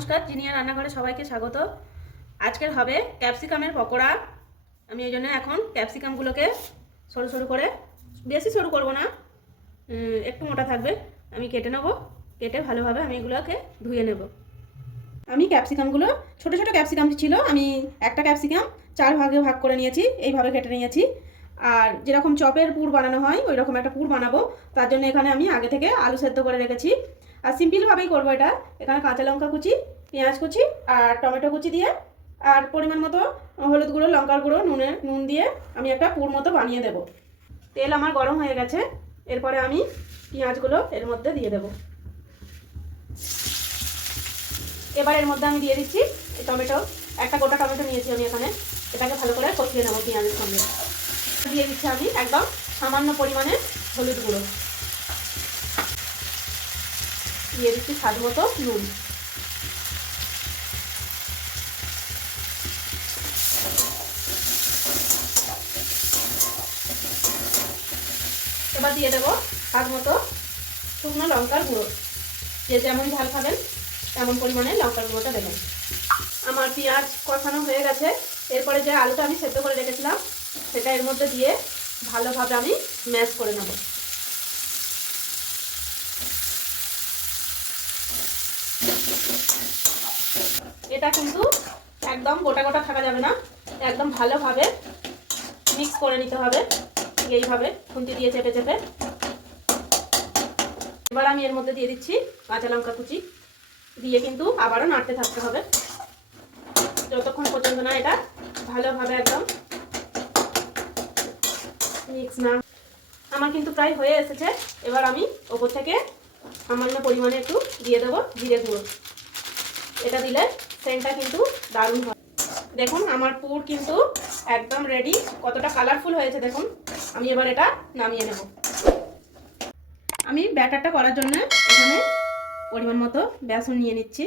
নমস্কার, জিনিয়া রান্নাঘরে সবাইকে স্বাগত। আজকের হবে ক্যাপসিকামের পকোড়া। আমি এই জন্য এখন ক্যাপসিকামগুলোকে সরু সরু করে, বেশি সরু করব না, একটু মোটা থাকবে, আমি কেটে নেব। কেটে ভালোভাবে আমি এগুলোকে ধুয়ে নেব। আমি ক্যাপসিকামগুলো ছোটো ছোটো ক্যাপসিকাম ছিল, আমি একটা ক্যাপসিকাম 4 ভাগে ভাগ করে নিয়েছি, এইভাবে কেটে নিয়েছি। আর যেরকম চপের পুর বানানো হয় ওই রকম একটা পুর বানাবো, তার জন্য এখানে আমি আগে থেকে আলু সেদ্ধ করে রেখেছি। আর সিম্পলভাবেই করবো এটা। এখানে কাঁচা লঙ্কা কুচি, পেঁয়াজ কুচি আর টমেটো কুচি দিয়ে, আর পরিমাণ মতো হলুদ গুঁড়ো, লঙ্কার গুঁড়ো, নুন দিয়ে আমি একটা পুর মতো বানিয়ে দেব। তেল আমার গরম হয়ে গেছে, এরপরে আমি পেঁয়াজগুলো এর মধ্যে দিয়ে দেব। এবার এর মধ্যে আমি দিয়ে দিচ্ছি টমেটো, একটা গোটা টমেটো নিয়েছি আমি এখানে। এটাকে ভালো করে কষিয়ে নেবো পেঁয়াজের সঙ্গে। দিয়ে দিচ্ছি আমি একদম সামান্য পরিমাণে হলুদ গুঁড়ো, দিয়ে দিচ্ছি স্বাদ মতো নুন। এবার দিয়ে দেবো স্বাদ মতো শুকনো লঙ্কার গুঁড়ো। যে যেমন ঝাল খাবেন তেমন পরিমাণে লঙ্কার গুঁড়োটা দেবেন। আমার পেঁয়াজ কষানো হয়ে গেছে, এরপরে যে আলুটা আমি সেদ্ধ করে রেখেছিলাম সেটা এর মধ্যে দিয়ে ভালোভাবে আমি ম্যাশ করে নেব। এটা কিন্তু একদম গোটা গোটা থাকা যাবে না, একদম ভালোভাবে মিক্স করে নিতে হবে, এইভাবে খুন্তি দিয়ে চেপে চেপে। এবার আমি এর মধ্যে দিয়ে দিচ্ছি কাঁচা লঙ্কা কুচি, দিয়ে কিন্তু আবারও নাড়তে থাকতে হবে যতক্ষণ পর্যন্ত না এটা ভালোভাবে একদম মিক্স না। আমার কিন্তু প্রায় হয়ে এসেছে। এবার আমি ওপর থেকে সামান্য পরিমাণে একটু দিয়ে দেবো জিরে গুঁড়ো। এটা দিলে সেন্টটা কিন্তু দারুণ হয়। দেখুন আমার পুর কিন্তু একদম রেডি, কতটা কালারফুল হয়েছে দেখুন। আমি এবার এটা নামিয়ে নেব। আমি ব্যাটারটা করার জন্য এখানে পরিমাণ মতো বেসন নিয়ে নিচ্ছি,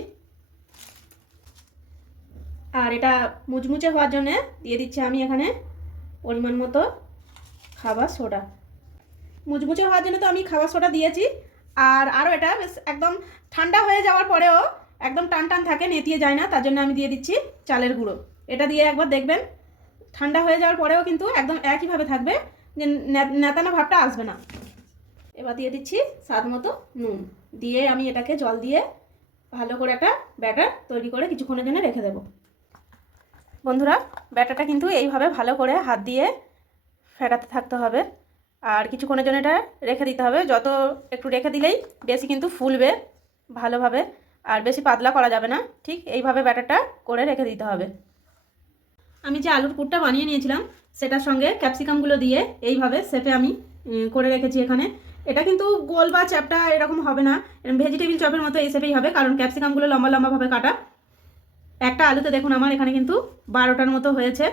আর এটা মুচমুচে হওয়ার জন্য দিয়ে দিচ্ছি আমি এখানে পরিমাণ মতো খাবার সোডা। মুচমুচে হওয়ার জন্য তো আমি খাবার সোডা দিয়েছি, আর আরও এটা বেশ একদম ঠান্ডা হয়ে যাওয়ার পরেও একদম টান টান থাকে, নেতিয়ে যায় না, তার জন্য আমি দিয়ে দিচ্ছি চালের গুঁড়ো। এটা দিয়ে একবার দেখবেন ঠান্ডা হয়ে যাওয়ার পরেও কিন্তু একদম একইভাবে থাকবে, যে নেতানো ভাবটা আসবে না। এবার দিয়ে দিচ্ছি স্বাদ মতো নুন, দিয়ে আমি এটাকে জল দিয়ে ভালো করে একটা ব্যাটার তৈরি করে কিছুক্ষণের জন্য রেখে দেব। বন্ধুরা, ব্যাটারটা কিন্তু এইভাবে ভালো করে হাত দিয়ে ফেটাতে থাকতে হবে, আর কিছুক্ষণের জন্য এটা রেখে দিতে হবে। যত একটু রেখে দিলেই বেশি কিন্তু ফুলবে ভালোভাবে, আর বেশি পাতলা করা যাবে না। ঠিক এইভাবে ব্যাটারটা করে রেখে দিতে হবে। আমি যে আলুর পুরটা বানিয়ে নিয়েছিলাম সেটার সঙ্গে ক্যাপসিকামগুলো দিয়ে এইভাবে শেপে আমি করে রেখেছি এখানে। এটা কিন্তু গোল বা চ্যাপটা এরকম হবে না, এরকম ভেজিটেবিল চপের মতো এই শেপেই হবে, কারণ ক্যাপসিকামগুলো লম্বা লম্বাভাবে কাটা। একটা আলুতে দেখুন আমার এখানে কিন্তু 12টার মতো হয়েছে।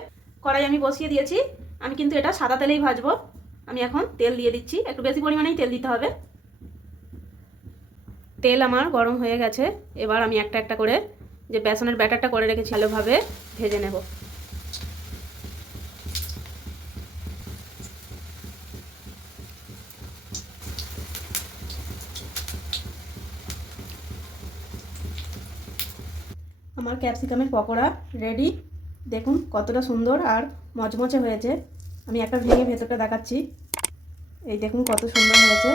কড়াই আমি বসিয়ে দিয়েছি, আমি কিন্তু এটা সাদা তেলেই ভাজবো। আমি এখন তেল দিয়ে দিচ্ছি, একটু বেশি পরিমাণেই তেল দিতে হবে। তেল আমার গরম হয়ে গেছে, এবার আমি একটা একটা করে যে বেসনের ব্যাটারটা করে রেখেছি ভালোভাবে ভেজে নেব। আমার ক্যাপসিকামের পকোড়া রেডি, দেখুন কতটা সুন্দর আর মচমচে হয়েছে। আমি একটা ভেঙে ভেতরটা দেখাচ্ছি, এই দেখুন কত সুন্দর হয়েছে।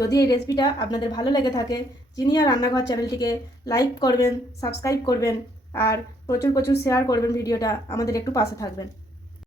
যদি এই রেসিপিটা আপনাদের ভালো লেগে থাকে, জিনিয়া রান্নাঘর চ্যানেলটিকে লাইক করবেন, সাবস্ক্রাইব করবেন, আর প্রচুর প্রচুর শেয়ার করবেন ভিডিওটা, আমাদের একটু পাশে থাকবেন।